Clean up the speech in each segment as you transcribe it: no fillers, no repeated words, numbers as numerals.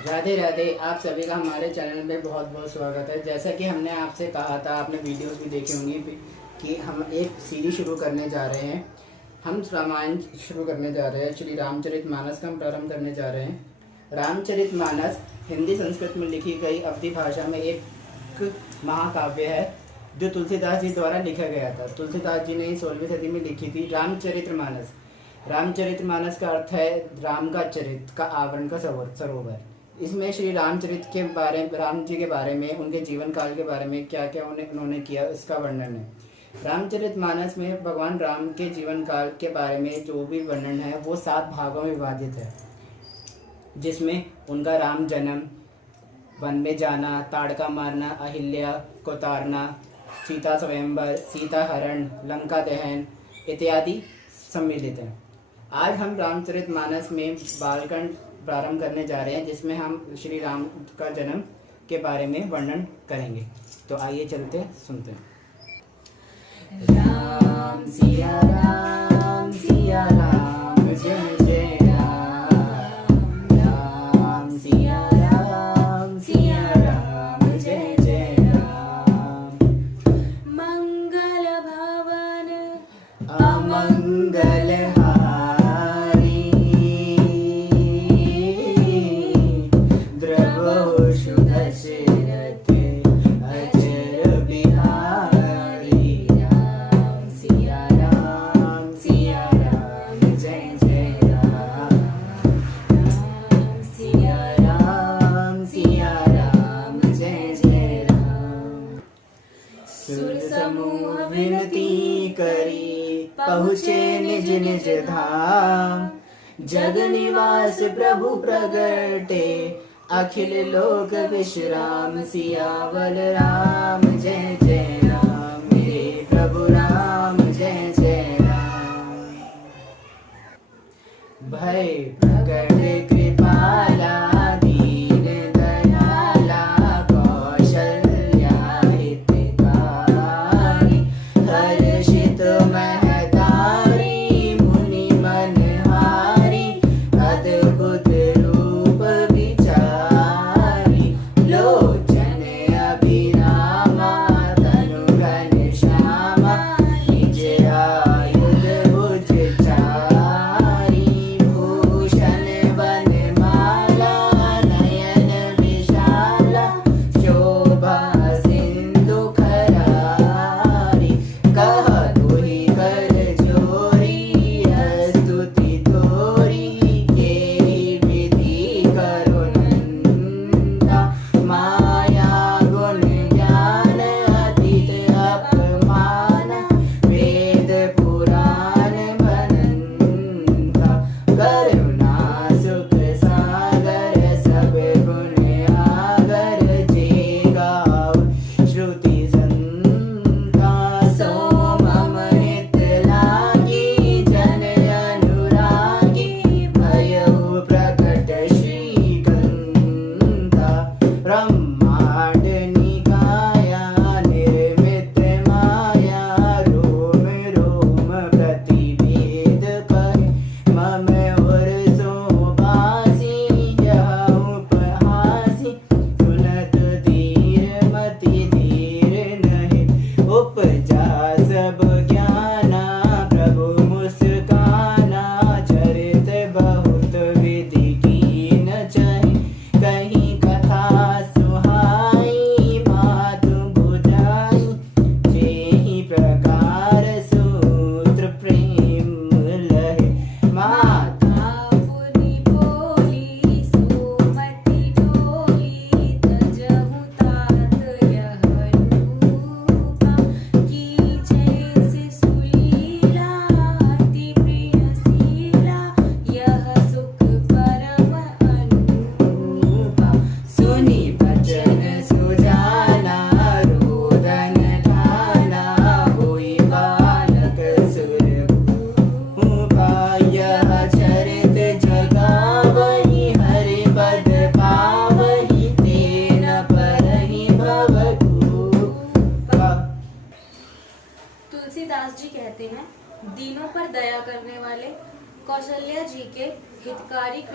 राधे राधे। आप सभी का हमारे चैनल में बहुत बहुत स्वागत है। जैसा कि हमने आपसे कहा था, आपने वीडियोस भी देखी होंगी कि हम एक सीरीज शुरू करने जा रहे हैं। हम रामायण शुरू करने जा रहे हैं। श्री रामचरितमानस का हम प्रारंभ करने जा रहे हैं। रामचरितमानस हिंदी संस्कृत में लिखी गई अवधी भाषा में एक महाकाव्य है जो तुलसीदास जी द्वारा लिखा गया था। तुलसीदास जी ने 16वीं सदी में लिखी थी रामचरितमानस। रामचरितमानस का अर्थ है राम का चरित का आवरण का सरोवर। इसमें श्री राम जी के बारे में, उनके जीवन काल के बारे में क्या क्या उन्होंने किया, इसका वर्णन है। रामचरितमानस में भगवान राम के जीवन काल के बारे में जो भी वर्णन है वो 7 भागों में विभाजित है, जिसमें उनका राम जन्म, वन में जाना, ताड़का मारना, अहिल्या को तारना, सीता स्वयंवर, सीता हरण, लंका दहन इत्यादि सम्मिलित हैं। आज हम रामचरितमानस में बालकांड प्रारंभ करने जा रहे हैं, जिसमें हम श्री राम का जन्म के बारे में वर्णन करेंगे। तो आइए चलते सुनते हैं। राम सिया राम सिया राम, जय जय राम। राम सिया राम सिया राम, जय जय राम। मंगल भवन अमंगल हारी, द्रवो शुभ दशरथ अजर बिहारी। राम सिया राम सिया राम, जय जय राम। राम सिया राम सिया राम, जय जय राम। सुर समूह विनती करी, पहुँचे निज निज धाम। जग निवास प्रभु प्रगटे, अखिल लोक विश्राम। सियावर राम, जय जय राम। मेरे प्रभु राम, जय जय राम। भय प्रकट कृपाला, दीन दयाला, कौशल्या हितकारी। हर्षित महतारी, मुनि मनहारी, अद्भुत रूप विचारी। लोचन अभिरामा, तनु घनश्यामा, निज आयुध भुज चारी। भूषण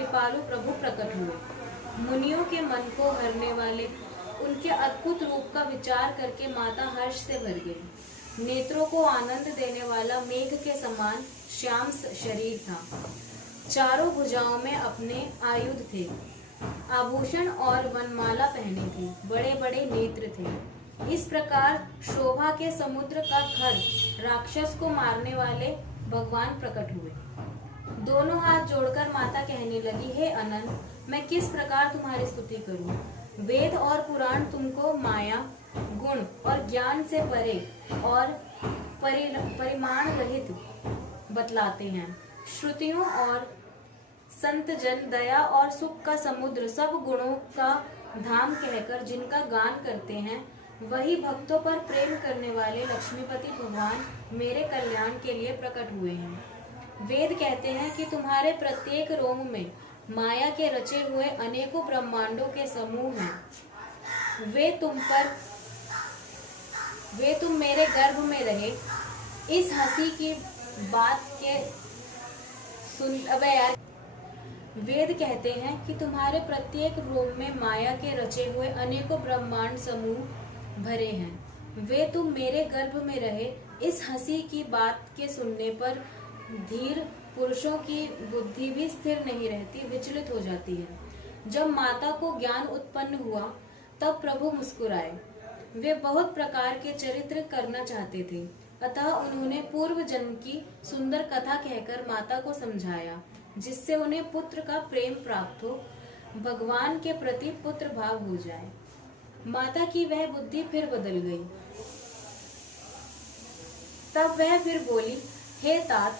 कृपालु प्रभु प्रकट हुए। मुनियों के मन को हरने वाले उनके अद्भुत रूप का विचार करके माता हर्ष से भर गई। नेत्रों को आनंद देने वाला मेघ के समान श्याम शरीर था। चारों भुजाओं में अपने आयुध थे, आभूषण और वनमाला पहने थी, बड़े बड़े नेत्र थे। इस प्रकार शोभा के समुद्र का खर राक्षस को मारने वाले भगवान प्रकट हुए। दोनों हाथ जोड़कर माता कहने लगी, हे अनंत, मैं किस प्रकार तुम्हारी स्तुति करूं? वेद और पुराण तुमको माया, गुण और ज्ञान से परे और परिमाण रहित बतलाते हैं। श्रुतियों और संत जन दया और सुख का समुद्र, सब गुणों का धाम कहकर जिनका गान करते हैं, वही भक्तों पर प्रेम करने वाले लक्ष्मीपति भगवान मेरे कल्याण के लिए प्रकट हुए हैं। वेद कहते हैं कि तुम्हारे प्रत्येक रोम में माया के रचे हुए अनेकों ब्रह्मांडों के समूह हैं। वे तुम मेरे गर्भ में रहे। इस हंसी की बात के सुन अबे यार। वेद कहते हैं कि तुम्हारे प्रत्येक रोम में माया के रचे हुए अनेकों ब्रह्मांड समूह भरे हैं। वे तुम मेरे गर्भ में रहे। इस हंसी की बात के सुनने पर धीर पुरुषों की बुद्धि भी स्थिर नहीं रहती, विचलित हो जाती है। जब माता को ज्ञान उत्पन्न हुआ तब प्रभु मुस्कुराए। वे बहुत प्रकार के चरित्र करना चाहते थे, अतः उन्होंने पूर्व जन्म की सुंदर कथा कहकर माता को समझाया, जिससे उन्हें पुत्र का प्रेम प्राप्त हो, भगवान के प्रति पुत्र भाव हो जाए। माता की वह बुद्धि फिर बदल गई। तब वह फिर बोली, हे तात,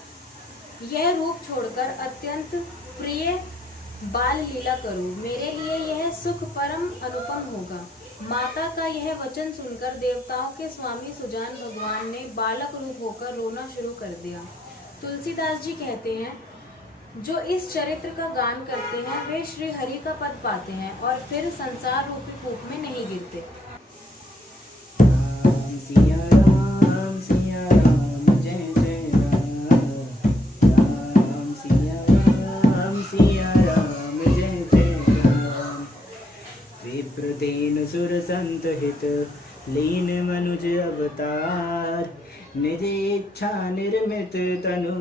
यह रूप छोड़कर अत्यंत प्रिय बाल लीला करो। मेरे लिए यह सुख परम अनुपम होगा। माता का यह वचन सुनकर देवताओं के स्वामी सुजान भगवान ने बालक रूप होकर रोना शुरू कर दिया। तुलसीदास जी कहते हैं, जो इस चरित्र का गान करते हैं वे श्री हरि का पद पाते हैं और फिर संसार रूपी कूप में नहीं गिरते। राम सिया राम सिया राम, जय जय राम। राम सिया राम सिया राम, जय जय राम। विप्रदेन सुर संत हित, लीन मनुज अवतार। निज इच्छा निर्मित तनु,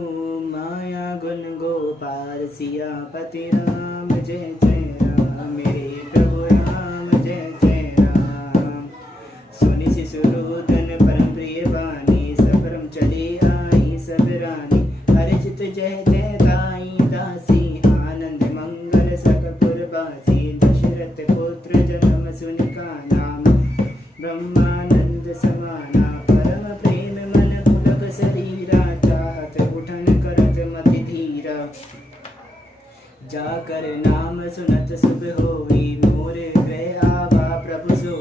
माया गुण गोपाल। सियापति राम, जय जय राम। मेरे प्रभु राम, जय जय राम। सुनि शिशुरोदन परम प्रिय वाणी, सफरम चली आई सब रानी। हर्षित जय जय ताई दासी, आनंद मंगल सकपुर बासी। दशरथ पुत्र जन्म सुनि का नाम, ब्रह्मानंद समाना। परम प्रेम मन पुलक शरीरा, चाहत उठन करत मति धीरा। जाकर नाम सुनत शुभ होई, मोर गृह आवा प्रभु सो।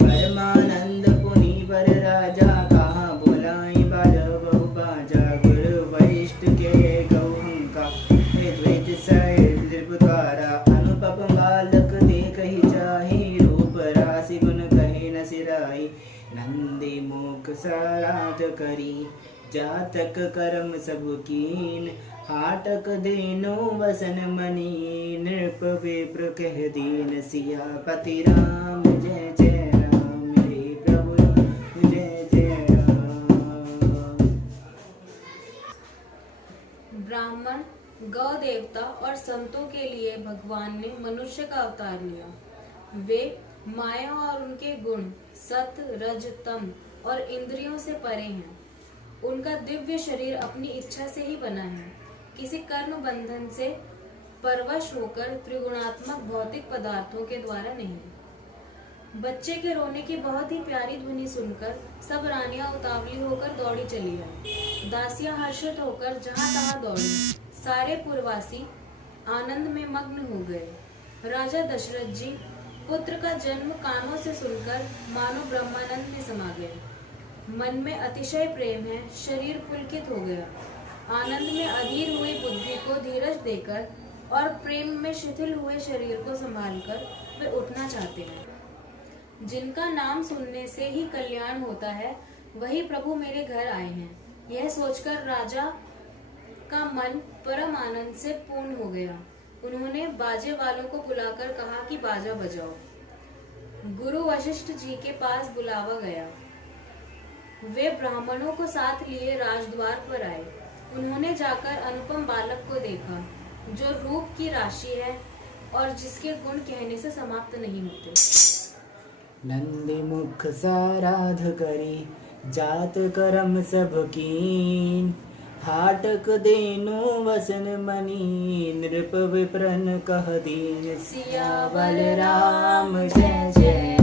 परमानंद पुनि वर राजा, कहाँ बोलाई बाज बहु बाजा। गुरु वरिष्ठ के गौहंका, द्वैत सहित त्रिपुतारा। अनुपम बालक देखहि चाहि, रूप राशि गुण कहे न सिराई। नंदी मुख साराध करी, जातक कर्म सब कीन। हाटक देनो वसन मनी, नृप विप्र कह दीन। सियापति राम, जय जय राम। मेरे प्रभु राम, जय जय राम। ब्राह्मण, गौ देवता और संतों के लिए भगवान ने मनुष्य का अवतार लिया। वे माया और उनके गुण सत, रज, तम और इंद्रियों से परे हैं। उनका दिव्य शरीर अपनी इच्छा से ही बना है, किसी कर्म बंधन से परवश होकर त्रिगुणात्मक भौतिक पदार्थों के द्वारा नहीं। बच्चे के रोने की बहुत ही प्यारी ध्वनि सुनकर सब रानियां उतावली होकर दौड़ी चली आई। दासियां हर्षित होकर जहां तहां दौड़ी। सारे पुरवासी आनंद में मग्न हो गए। राजा दशरथ जी पुत्र का जन्म कानों से सुनकर मानो ब्रह्मानंद में समा गए। मन में अतिशय प्रेम है, शरीर पुलकित हो गया। आनंद में अधीर हुई बुद्धि को धीरज देकर और प्रेम में शिथिल हुए शरीर को संभालकर वे उठना चाहते हैं। जिनका नाम सुनने से ही कल्याण होता है, वही प्रभु मेरे घर आए हैं। यह सोचकर राजा का मन परम आनंद से पूर्ण हो गया। उन्होंने बाजे वालों को बुलाकर कहा कि बाजा बजाओ। गुरु वशिष्ठ जी के पास बुलावा गया। वे ब्राह्मणों को साथ लिए राजद्वार पर आए। उन्होंने जाकर अनुपम बालक को देखा, जो रूप की राशि है और जिसके गुण कहने से समाप्त नहीं होते। नंदी मुख साराध करी, जात करम सब कीन, हाटक देनु वसन मनी, नृप विप्रन कह दीन। सिया बलराम जय जय।